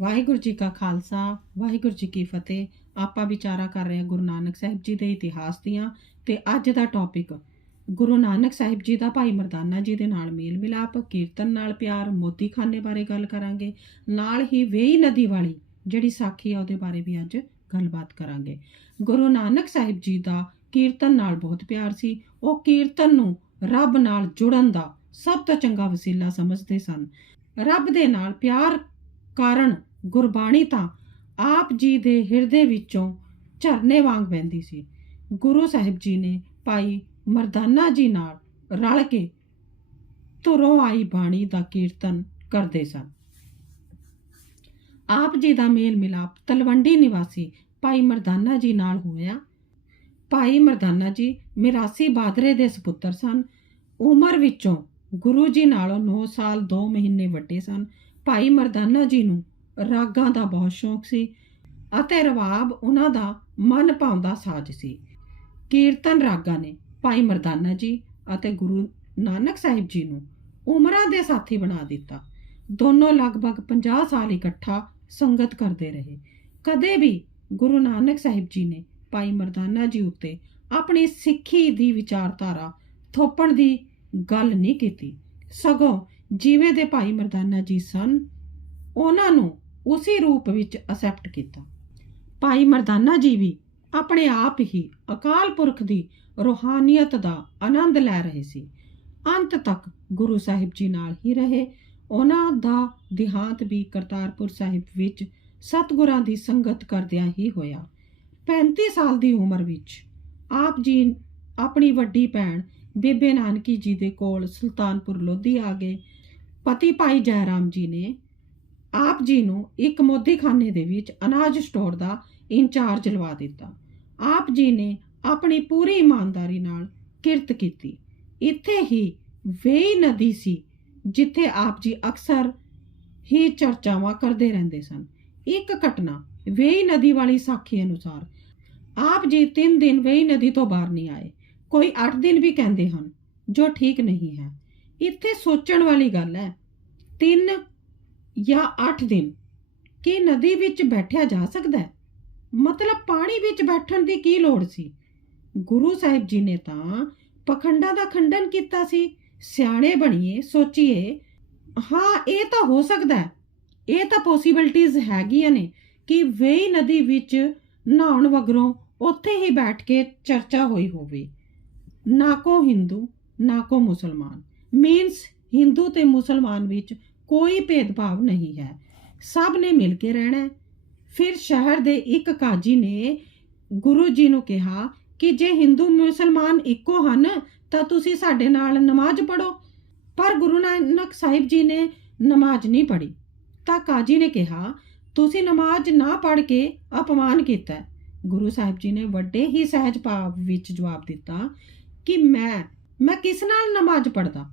ਵਾਹਿਗੁਰੂ ਜੀ ਕਾ ਖਾਲਸਾ, ਵਾਹਿਗੁਰੂ ਜੀ ਕੀ ਫਤਿਹ। ਆਪਾਂ ਵਿਚਾਰਾ ਕਰ ਰਹੇ ਹਾਂ ਗੁਰੂ ਨਾਨਕ ਸਾਹਿਬ ਜੀ ਦੇ ਇਤਿਹਾਸ ਦੀਆਂ ਤੇ ਅੱਜ ਦਾ ਟੌਪਿਕ ਗੁਰੂ ਨਾਨਕ ਸਾਹਿਬ ਜੀ ਦਾ ਭਾਈ ਮਰਦਾਨਾ ਜੀ ਦੇ ਨਾਲ ਮੇਲ ਮਿਲਾਪ, ਕੀਰਤਨ ਨਾਲ ਪਿਆਰ ਮੋਤੀਖਾਨੇ ਬਾਰੇ ਗੱਲ ਕਰਾਂਗੇ। ਨਾਲ ਹੀ ਵੇਈ ਨਦੀ ਵਾਲੀ ਜਿਹੜੀ ਸਾਖੀ ਆ ਉਹਦੇ ਬਾਰੇ ਵੀ ਅੱਜ ਗੱਲਬਾਤ ਕਰਾਂਗੇ। ਗੁਰੂ ਨਾਨਕ ਸਾਹਿਬ ਜੀ ਦਾ ਕੀਰਤਨ ਨਾਲ ਬਹੁਤ ਪਿਆਰ ਸੀ। ਉਹ ਕੀਰਤਨ ਨੂੰ ਰੱਬ ਨਾਲ ਜੁੜਨ ਦਾ ਸਭ ਤੋਂ ਚੰਗਾ ਵਸੀਲਾ ਸਮਝਦੇ ਸਨ। ਰੱਬ ਦੇ ਨਾਲ ਪਿਆਰ ਕਾਰਨ ਗੁਰਬਾਣੀ ਤਾਂ ਆਪ ਜੀ ਦੇ ਹਿਰਦੇ ਵਿੱਚੋਂ ਝਰਨੇ ਵਾਂਗ ਵਹਿੰਦੀ ਸੀ। ਗੁਰੂ ਸਾਹਿਬ ਜੀ ਨੇ ਭਾਈ ਮਰਦਾਨਾ ਜੀ ਨਾਲ ਰਲ ਕੇ ਧੁਰੋਂ ਆਈ ਬਾਣੀ ਦਾ ਕੀਰਤਨ ਕਰਦੇ ਸਨ। ਆਪ ਜੀ ਦਾ ਮੇਲ ਮਿਲਾਪ ਤਲਵੰਡੀ ਨਿਵਾਸੀ ਭਾਈ ਮਰਦਾਨਾ ਜੀ ਨਾਲ ਹੋਇਆ। ਭਾਈ ਮਰਦਾਨਾ ਜੀ ਮਿਰਾਸੀ ਬਾਦਰੇ ਦੇ ਸੁਪੁੱਤਰ ਸਨ। ਉਮਰ ਵਿੱਚੋਂ ਗੁਰੂ ਜੀ ਨਾਲੋਂ 9 ਸਾਲ 2 ਮਹੀਨੇ ਵੱਡੇ ਸਨ। ਭਾਈ ਮਰਦਾਨਾ ਜੀ ਨੂੰ ਰਾਗਾਂ ਦਾ ਬਹੁਤ ਸ਼ੌਕ ਸੀ ਅਤੇ ਰਵਾਬ ਉਹਨਾਂ ਦਾ ਮਨ ਭਾਉਂਦਾ ਸਾਜ਼ ਸੀ। ਕੀਰਤਨ ਰਾਗਾਂ ਨੇ ਭਾਈ ਮਰਦਾਨਾ ਜੀ ਅਤੇ ਗੁਰੂ ਨਾਨਕ ਸਾਹਿਬ ਜੀ ਨੂੰ ਉਮਰਾਂ ਦੇ ਸਾਥੀ ਬਣਾ ਦਿੱਤਾ। ਦੋਨੋਂ ਲਗਭਗ 50 ਸਾਲ ਇਕੱਠਾ ਸੰਗਤ ਕਰਦੇ ਰਹੇ। ਕਦੇ ਵੀ ਗੁਰੂ ਨਾਨਕ ਸਾਹਿਬ ਜੀ ਨੇ ਭਾਈ ਮਰਦਾਨਾ ਜੀ ਉੱਤੇ ਆਪਣੀ ਸਿੱਖੀ ਦੀ ਵਿਚਾਰਧਾਰਾ ਥੋਪਣ ਦੀ ਗੱਲ ਨਹੀਂ ਕੀਤੀ। ਸਗੋਂ ਜਿਵੇਂ ਦੇ ਭਾਈ ਮਰਦਾਨਾ ਜੀ ਸਨ, ਉਹਨਾਂ ਨੂੰ ਉਸੇ ਰੂਪ ਵਿੱਚ ਅਸੈਪਟ ਕੀਤਾ। ਭਾਈ ਮਰਦਾਨਾ ਜੀ ਵੀ ਆਪਣੇ ਆਪ ਹੀ ਅਕਾਲ ਪੁਰਖ ਦੀ ਰੋਹਾਨੀਅਤ ਦਾ ਆਨੰਦ ਲੈ ਰਹੇ ਸੀ। ਅੰਤ ਤੱਕ ਗੁਰੂ ਸਾਹਿਬ ਜੀ ਨਾਲ ਹੀ ਰਹੇ। ਉਹਨਾਂ ਦਾ ਦਿਹਾਂਤ ਵੀ ਕਰਤਾਰਪੁਰ ਸਾਹਿਬ ਵਿੱਚ ਸਤਗੁਰਾਂ ਦੀ ਸੰਗਤ ਕਰਦਿਆਂ ਹੀ ਹੋਇਆ। 35 ਸਾਲ ਦੀ ਉਮਰ ਵਿੱਚ ਆਪ ਜੀ ਆਪਣੀ ਵੱਡੀ ਭੈਣ ਬੇਬੇ ਨਾਨਕੀ ਜੀ ਦੇ ਕੋਲ ਸੁਲਤਾਨਪੁਰ ਲੋਧੀ ਆ ਗਏ। ਪਤੀ ਭਾਈ ਜੈਰਾਮ ਜੀ ਨੇ ਆਪ ਜੀ ਨੂੰ ਇੱਕ ਮੋਦੀਖਾਨੇ ਦੇ ਵਿੱਚ ਅਨਾਜ ਸਟੋਰ ਦਾ ਇੰਚਾਰਜ ਲਵਾ ਦਿੱਤਾ। ਆਪ ਜੀ ਨੇ ਆਪਣੀ ਪੂਰੀ ਇਮਾਨਦਾਰੀ ਨਾਲ ਕਿਰਤ ਕੀਤੀ। ਇੱਥੇ ਹੀ ਵੇਈ ਨਦੀ ਸੀ, ਜਿੱਥੇ ਆਪ ਜੀ ਅਕਸਰ ਹੀ ਚਰਚਾਵਾਂ ਕਰਦੇ ਰਹਿੰਦੇ ਸਨ। ਇੱਕ ਘਟਨਾ ਵੇਈ ਨਦੀ ਵਾਲੀ ਸਾਖੀ ਅਨੁਸਾਰ ਆਪ ਜੀ 3 ਦਿਨ ਵੇਈ ਨਦੀ ਤੋਂ ਬਾਹਰ ਨਹੀਂ ਆਏ। ਕੋਈ 8 ਦਿਨ ਵੀ ਕਹਿੰਦੇ ਹਨ, ਜੋ ਠੀਕ ਨਹੀਂ ਹੈ। ਇੱਥੇ ਸੋਚਣ ਵਾਲੀ ਗੱਲ ਹੈ 3 ਜਾਂ 8 ਦਿਨ ਕਿ ਨਦੀ ਵਿੱਚ ਬੈਠਿਆ ਜਾ ਸਕਦਾ ਹੈ? ਮਤਲਬ ਪਾਣੀ ਵਿੱਚ ਬੈਠਣ ਦੀ ਕੀ ਲੋੜ ਸੀ? ਗੁਰੂ ਸਾਹਿਬ ਜੀ ਨੇ ਤਾਂ ਪਖੰਡਾ ਦਾ ਖੰਡਨ ਕੀਤਾ ਸੀ, ਸਿਆਣੇ ਬਣੀਏ, ਸੋਚੀਏ। ਹਾਂ, ਇਹ ਤਾਂ ਹੋ ਸਕਦਾ ਹੈ। ਇਹ ਤਾਂ ਪੋਸੀਬਿਲਟੀਆਂ ਹੈਗੀਆਂ ਨੇ ਕਿ ਵੇਈ ਨਦੀ ਵਿੱਚ ਨਹਾਉਣ ਵਗਰੋਂ ਉੱਥੇ ਹੀ ਬੈਠ ਕੇ ਚਰਚਾ ਹੋਈ ਹੋਵੇ। ਨਾ ਕੋ ਹਿੰਦੂ, ਨਾ ਕੋ ਮੁਸਲਮਾਨ। ਮੀਨਸ ਹਿੰਦੂ ਤੇ ਮੁਸਲਮਾਨ ਵਿੱਚ ਕੋਈ ਭੇਦਭਾਵ ਨਹੀਂ ਹੈ। ਸਭ ਨੇ ਮਿਲ ਕੇ ਰਹਿਣਾ ਫਿਰ ਸ਼ਹਿਰ ਦੇ ਇੱਕ ਕਾਜੀ ਨੇ ਗੁਰੂ ਜੀ ਨੂੰ ਕਿਹਾ ਕਿ ਜੇ ਹਿੰਦੂ ਮੁਸਲਮਾਨ ਇੱਕੋ ਹਨ, ਤਾਂ ਤੁਸੀਂ ਸਾਡੇ ਨਾਲ ਨਮਾਜ਼ ਪੜੋ ਪਰ ਗੁਰੂ ਨਾਨਕ ਸਾਹਿਬ ਜੀ ਨੇ ਨਮਾਜ਼ ਨਹੀਂ ਪੜ੍ਹੀ। ਤਾਂ ਕਾਜੀ ਨੇ ਕਿਹਾ, ਤੁਸੀਂ ਨਮਾਜ਼ ਨਾ ਪੜ੍ਹ ਕੇ ਅਪਮਾਨ ਕੀਤਾ ਗੁਰੂ ਸਾਹਿਬ ਜੀ ਨੇ ਵੱਡੇ ਹੀ ਸਹਿਜ ਭਾਵ ਵਿੱਚ ਜਵਾਬ ਦਿੱਤਾ ਕਿ ਮੈਂ ਮੈਂ ਕਿਸ ਨਾਲ ਨਮਾਜ਼ ਪੜਦਾ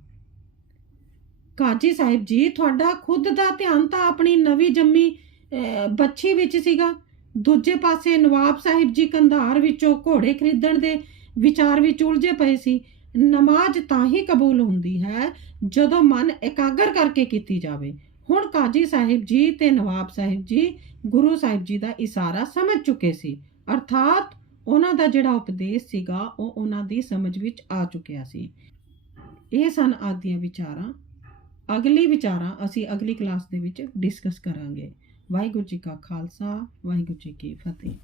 ਕਾਜੀ ਸਾਹਿਬ ਜੀ ਤੁਹਾਡਾ ਖੁਦ ਦਾ ਧਿਆਨ ਤਾਂ ਆਪਣੀ ਨਵੀਂ ਜੰਮੀ ਅਹ, ਬੱਚੀ ਵਿੱਚ ਸੀਗਾ। ਦੂਜੇ ਪਾਸੇ ਨਵਾਬ ਸਾਹਿਬ ਜੀ ਕੰਧਾਰ ਵਿੱਚੋਂ ਘੋੜੇ ਖਰੀਦਣ ਦੇ ਵਿਚਾਰ ਵਿੱਚ ਉਲਝੇ ਪਏ ਸੀ। ਨਮਾਜ਼ ਤਾਂ ਹੀ ਕਬੂਲ ਹੁੰਦੀ ਹੈ ਜਦੋਂ ਮਨ ਇਕਾਗਰ ਕਰਕੇ ਕੀਤੀ ਜਾਵੇ। ਹੁਣ ਕਾਜੀ ਸਾਹਿਬ ਜੀ ਤੇ ਨਵਾਬ ਸਾਹਿਬ ਜੀ ਗੁਰੂ ਸਾਹਿਬ ਜੀ ਦਾ ਇਸ਼ਾਰਾ ਸਮਝ ਚੁੱਕੇ ਸੀ। ਅਰਥਾਤ ਉਹਨਾਂ ਦਾ ਜਿਹੜਾ ਉਪਦੇਸ਼ ਸੀਗਾ ਉਹ ਉਹਨਾਂ ਦੀ ਸਮਝ ਵਿੱਚ ਆ ਚੁੱਕਿਆ ਸੀ। ਇਹ ਸਨ ਆਦੀਆਂ ਵਿਚਾਰਾਂ। ਅਗਲੀ ਵਿਚਾਰਾਂ ਅਸੀਂ ਅਗਲੀ ਕਲਾਸ ਦੇ ਵਿੱਚ ਡਿਸਕਸ ਕਰਾਂਗੇ। ਵਾਹਿਗੁਰੂ ਜੀ ਕਾ ਖਾਲਸਾ, ਵਾਹਿਗੁਰੂ ਜੀ ਕੀ ਫਤਿਹ।